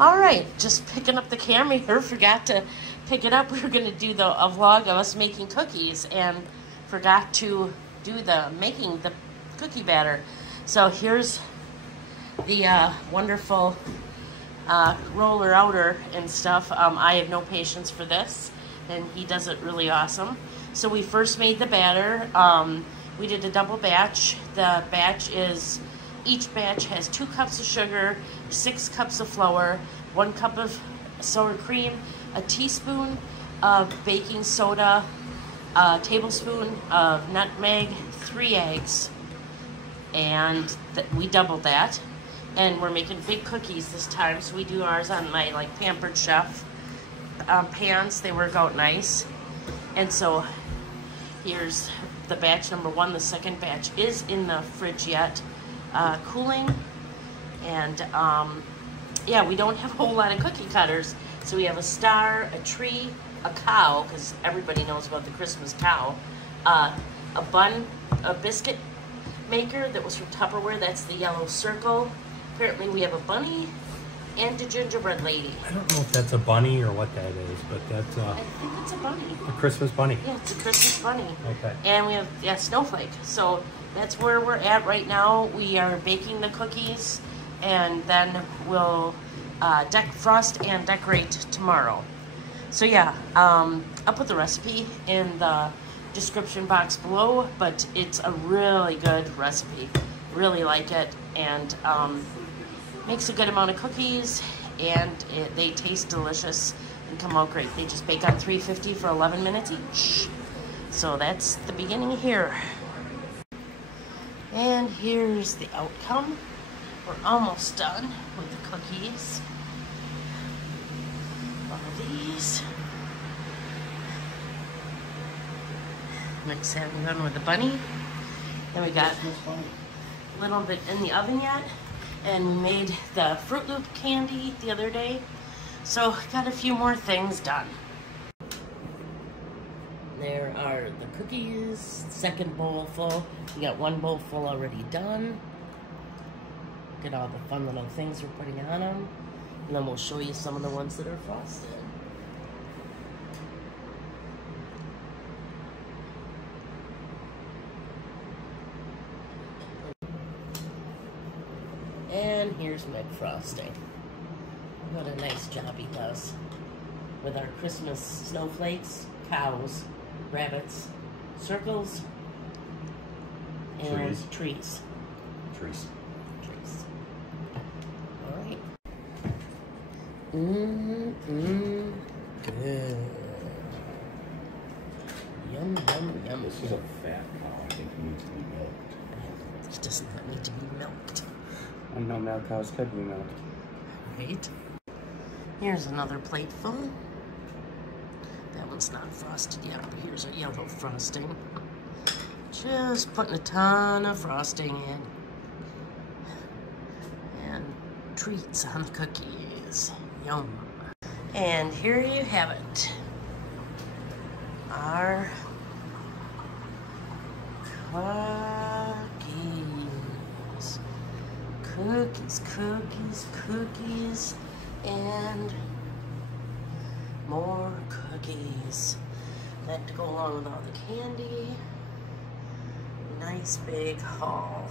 All right, just picking up the camera here. Forgot to pick it up. We were going to do a vlog of us making cookies and forgot to do making the cookie batter. So here's the wonderful roller outer and stuff. I have no patience for this, and he does it really awesome. So we first made the batter. We did a double batch. The batch is, each batch has 2 cups of sugar, 6 cups of flour, 1 cup of sour cream, a teaspoon of baking soda, a tablespoon of nutmeg, 3 eggs, and we doubled that. And we're making big cookies this time, so we do ours on my Pampered Chef pans. They work out nice. And so here's the batch number 1. The second batch is in the fridge yet, cooling. And yeah, we don't have a whole lot of cookie cutters. So we have a star, a tree, a cow, because everybody knows about the Christmas cow, a bun, a biscuit maker that was from Tupperware. That's the yellow circle. Apparently we have a bunny and a gingerbread lady. I don't know if that's a bunny or what that is, but that's I think it's a bunny. A Christmas bunny. Yeah, it's a Christmas bunny. Okay. And we have snowflake. So that's where we're at right now. We are baking the cookies, and then we'll frost and decorate tomorrow. So yeah, I'll put the recipe in the description box below, but it's a really good recipe. Really like it, and makes a good amount of cookies, and they taste delicious and come out great. They just bake on 350 for 11 minutes each. So that's the beginning here. And here's the outcome. We're almost done with the cookies. One of these. Mix that one with the bunny. Then we got a little bit in the oven yet. And we made the Fruit Loop candy the other day. So got a few more things done. There are the cookies, second bowl full. We got 1 bowl full already done. Look at all the fun little things we're putting on them. And then we'll show you some of the ones that are frosted. And here's Meg frosting. What a nice job he does with our Christmas snowflakes, cows, rabbits, circles, and trees. Trees. All right. Good. Yum, yum, yum. This is a fat cow. I think he needs to be milked. He does not need to be milked. I know mad cows could be milked. Right. Here's another plate full. That one's not frosted yet, but here's our yellow frosting. Just putting a ton of frosting in. And treats on the cookies. Yum. And here you have it. Our cookies. Cookies, cookies, cookies, and more cookies. That to go along with all the candy. Nice big haul.